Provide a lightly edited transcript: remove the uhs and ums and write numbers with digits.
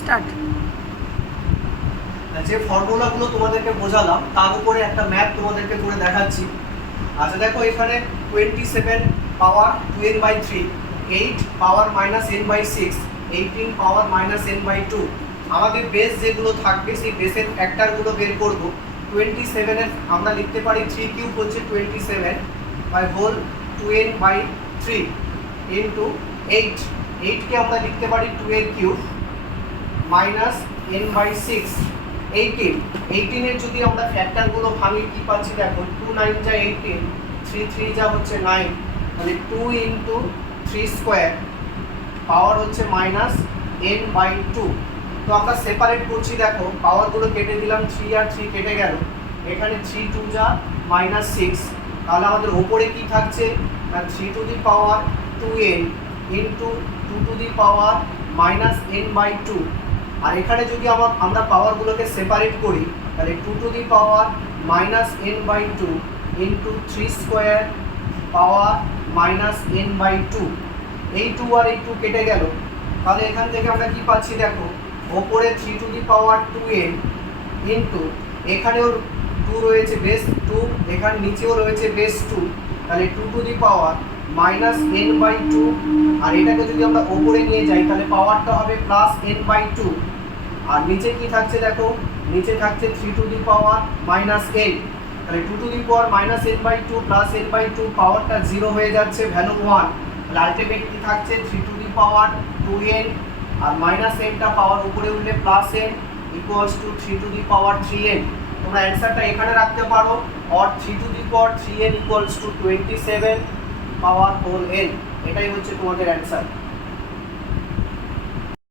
Start. যে ফর্মুলাগুলো তোমাদেরকে বোঝালাম তার উপরে একটা ম্যাথ তোমাদেরকে করে দেখাচ্ছি। আচ্ছা দেখো, এখানে 27 পাওয়ার 2n/3, 8 পাওয়ার -n/6, 18 পাওয়ার -n/2। আমাদের বেস যেগুলো থাকবে সেই বেসের ফ্যাক্টরগুলো বের করব। 27 এর আমরা লিখতে পারি 3 কিউব হচ্ছে 27 বাই হোল 2n/3 ইন্টু 8, 8কে আমরা লিখতে পারি 2 এর কিউব মাইনাস n/6, 18 এর যদি আমরা ফ্যাক্টরগুলো ভাঙি কি পাচ্ছি দেখো, 2 9 যা 18, 3 3 যা হচ্ছে 9, মানে 2 ইন্টু 3 স্কোয়ার পাওয়ার হচ্ছে মাইনাস n/2। তো আমরা সেপারেট করছি, দেখো পাওয়ারগুলো কেটে দিলাম, 3 আর 3 কেটে গেল, এখানে 3 2 যা -6, তাহলে আমাদের ওপরে কি থাকছে না 3 to the power 2n into 2 two the power -n/2। আর এখানে যদি আমরা পাওয়ারগুলোকে সেপারেট করি তাহলে 2 two the power -n/2 into 3 square power -n/2। এই 2 আর এই 2 কেটে গেল, তাহলে এখান থেকে আমরা কি পাচ্ছি দেখো, ওপরে 3 to the power 2n into এখানেও 2 রয়েছে বেস 2, এখানে নিচেও রয়েছে বেস 2, তাহলে 2 টু দি পাওয়ার -n/2। আর এটাকে যদি আমরা ওপরে নিয়ে যাই তাহলে পাওয়ারটা হবে +n/2। আর নিচে কি থাকছে দেখো, নিচে থাকছে 3 টু দি পাওয়ার -n, তাহলে 2 two the power -n/2 +n/2 পাওয়ারটা 0 হয়ে যাচ্ছে, ভ্যালু 1। তাহলে আলটিমেট কি থাকছে 3 টু দি পাওয়ার 2n আর -nটা পাওয়ার উপরে উঠলে +n equals to 3 to the power 3n। তোমরা অ্যান্সারটা এখানে রাখতে পারো, or 3 to the power 3n equals to 27 power whole n। এটাই হচ্ছে তোমাদের অ্যান্সার।